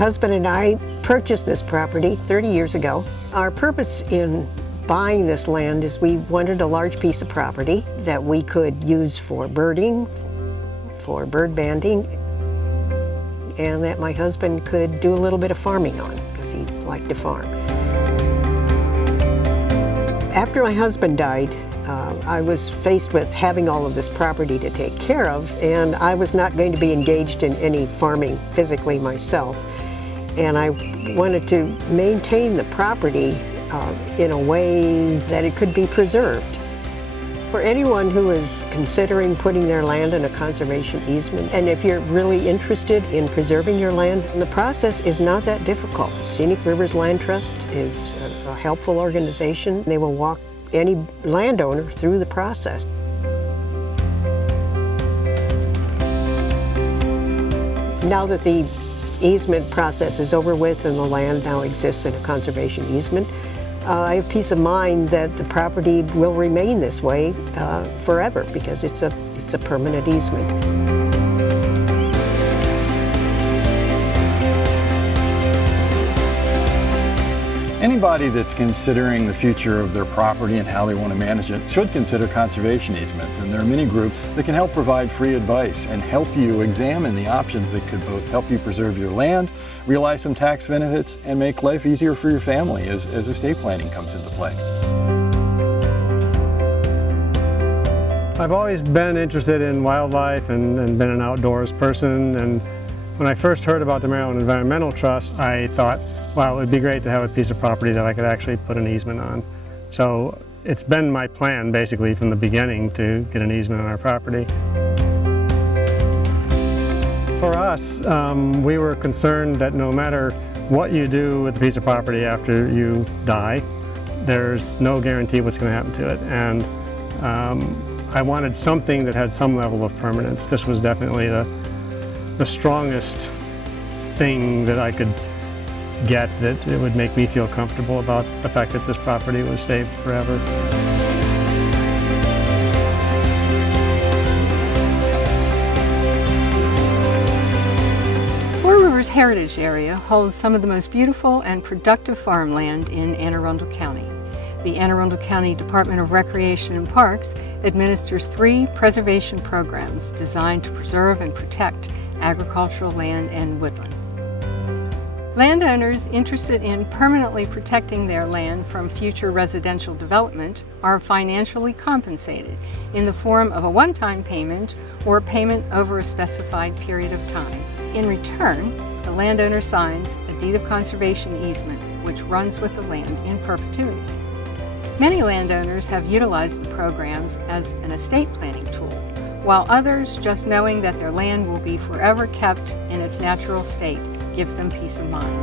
husband and I purchased this property 30 years ago. Our purpose in buying this land is we wanted a large piece of property that we could use for birding, for bird banding, and that my husband could do a little bit of farming on because he liked to farm. After my husband died, I was faced with having all of this property to take care of, and I was not going to be engaged in any farming physically myself. And I wanted to maintain the property in a way that it could be preserved. For anyone who is considering putting their land in a conservation easement, and if you're really interested in preserving your land, the process is not that difficult. Scenic Rivers Land Trust is a helpful organization. They will walk any landowner through the process. Now that the easement process is over with and the land now exists in a conservation easement, I have peace of mind that the property will remain this way forever because it's a permanent easement. Anybody that's considering the future of their property and how they want to manage it should consider conservation easements, and there are many groups that can help provide free advice and help you examine the options that could both help you preserve your land, realize some tax benefits, and make life easier for your family as estate planning comes into play. I've always been interested in wildlife and been an outdoors person, and when I first heard about the Maryland Environmental Trust, I thought, wow, it would be great to have a piece of property that I could actually put an easement on. So it's been my plan basically from the beginning to get an easement on our property. For us, we were concerned that no matter what you do with the piece of property after you die, there's no guarantee what's going to happen to it. And I wanted something that had some level of permanence. This was definitely the strongest thing that I could get that it would make me feel comfortable about the fact that this property was saved forever. Four Rivers Heritage Area holds some of the most beautiful and productive farmland in Anne Arundel County. The Anne Arundel County Department of Recreation and Parks administers 3 preservation programs designed to preserve and protect agricultural land and woodland. Landowners interested in permanently protecting their land from future residential development are financially compensated in the form of a one-time payment or payment over a specified period of time. In return, the landowner signs a deed of conservation easement which runs with the land in perpetuity. Many landowners have utilized the programs as an estate planning tool, while others, just knowing that their land will be forever kept in its natural state, gives them peace of mind.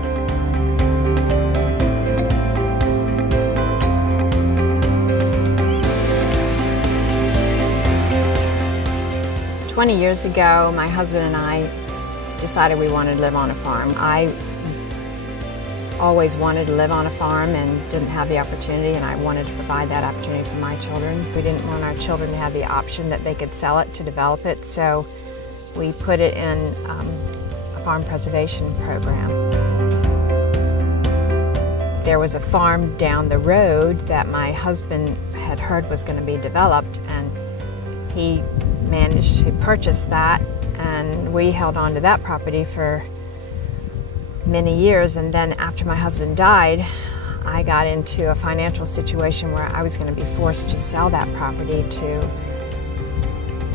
"20 years ago, my husband and I decided we wanted to live on a farm. I always wanted to live on a farm and didn't have the opportunity, and I wanted to provide that opportunity for my children. We didn't want our children to have the option that they could sell it to develop it, so we put it in a farm preservation program. There was a farm down the road that my husband had heard was going to be developed, and he managed to purchase that, and we held on to that property for many years. And then after my husband died, I got into a financial situation where I was going to be forced to sell that property to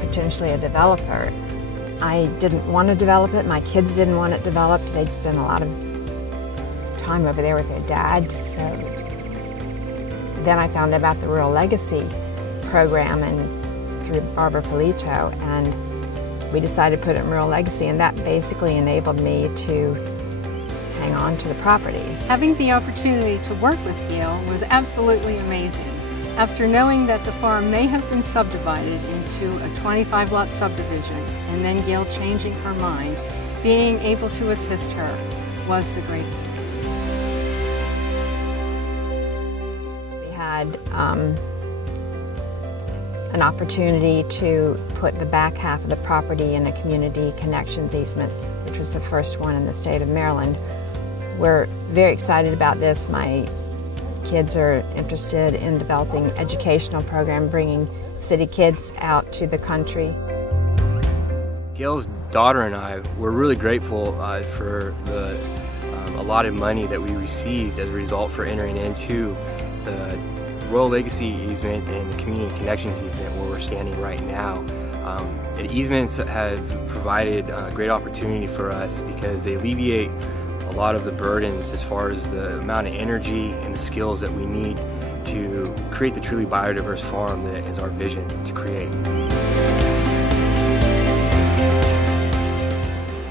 potentially a developer. I didn't want to develop it. My kids didn't want it developed. They'd spend a lot of time over there with their dad. So then I found out about the Rural Legacy program and through Barbara Polito, and we decided to put it in Rural Legacy, and that basically enabled me to hang on to the property. Having the opportunity to work with Gail was absolutely amazing. After knowing that the farm may have been subdivided into a 25-lot subdivision, and then Gail changing her mind, being able to assist her was the greatest thing. We had an opportunity to put the back half of the property in a community connections easement which was the first one in the state of Maryland. We're very excited about this. My kids are interested in developing an educational program, bringing city kids out to the country. Gail's daughter and I were really grateful for the allotted money that we received as a result for entering into the Royal Legacy easement and the Community Connections easement where we're standing right now. The easements have provided a great opportunity for us because they alleviate a lot of the burdens as far as the amount of energy and the skills that we need to create the truly biodiverse farm that is our vision to create.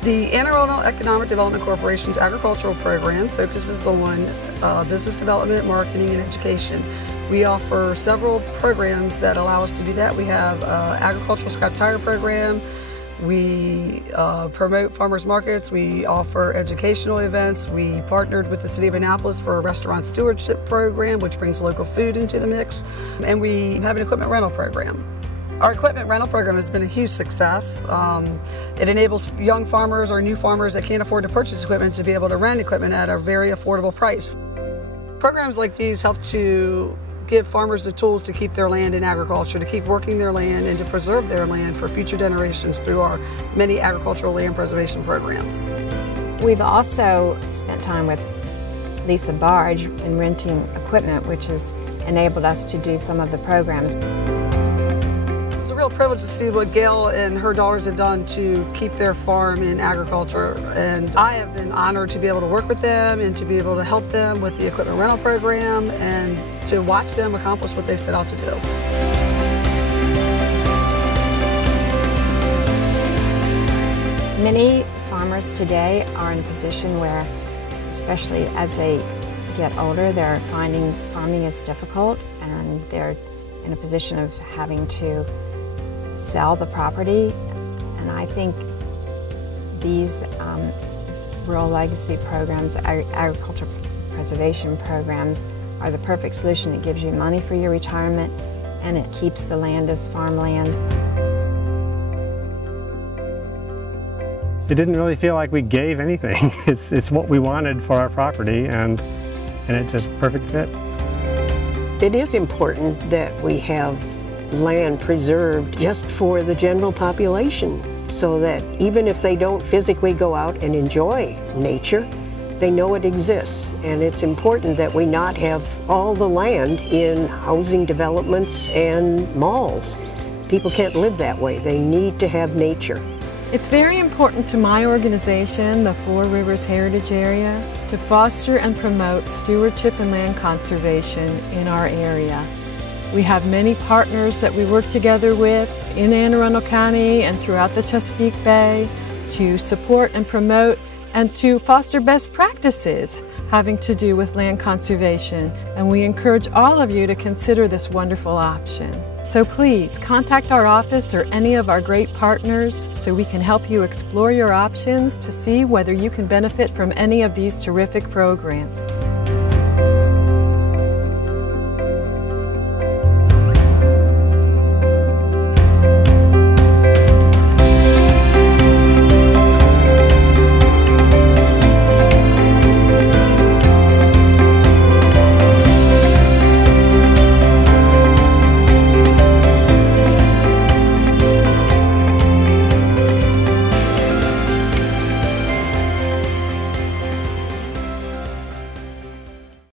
The Anne Arundel Economic Development Corporation's agricultural program focuses on business development, marketing, and education. We offer several programs that allow us to do that. We have an agricultural scrap tire program. We promote farmers markets. We offer educational events. We partnered with the City of Annapolis for a restaurant stewardship program, which brings local food into the mix. And we have an equipment rental program. Our equipment rental program has been a huge success. It enables young farmers or new farmers that can't afford to purchase equipment to be able to rent equipment at a very affordable price. Programs like these help to give farmers the tools to keep their land in agriculture, to keep working their land, and to preserve their land for future generations through our many agricultural land preservation programs. We've also spent time with Lisa Barge in renting equipment, which has enabled us to do some of the programs. It's a real privilege to see what Gail and her daughters have done to keep their farm in agriculture, and I have been honored to be able to work with them and to be able to help them with the equipment rental program and to watch them accomplish what they set out to do. Many farmers today are in a position where, especially as they get older, they're finding farming is difficult and they're in a position of having to sell the property. And I think these rural legacy programs, agriculture preservation programs, are the perfect solution. It gives you money for your retirement and it keeps the land as farmland. It didn't really feel like we gave anything. It's what we wanted for our property, and it's just a perfect fit. It is important that we have land preserved just for the general population, so that even if they don't physically go out and enjoy nature, they know it exists. And it's important that we not have all the land in housing developments and malls. People can't live that way. They need to have nature. It's very important to my organization, the Four Rivers Heritage Area, to foster and promote stewardship and land conservation in our area. We have many partners that we work together with in Anne Arundel County and throughout the Chesapeake Bay to support and promote and to foster best practices having to do with land conservation. And we encourage all of you to consider this wonderful option. So please contact our office or any of our great partners so we can help you explore your options to see whether you can benefit from any of these terrific programs.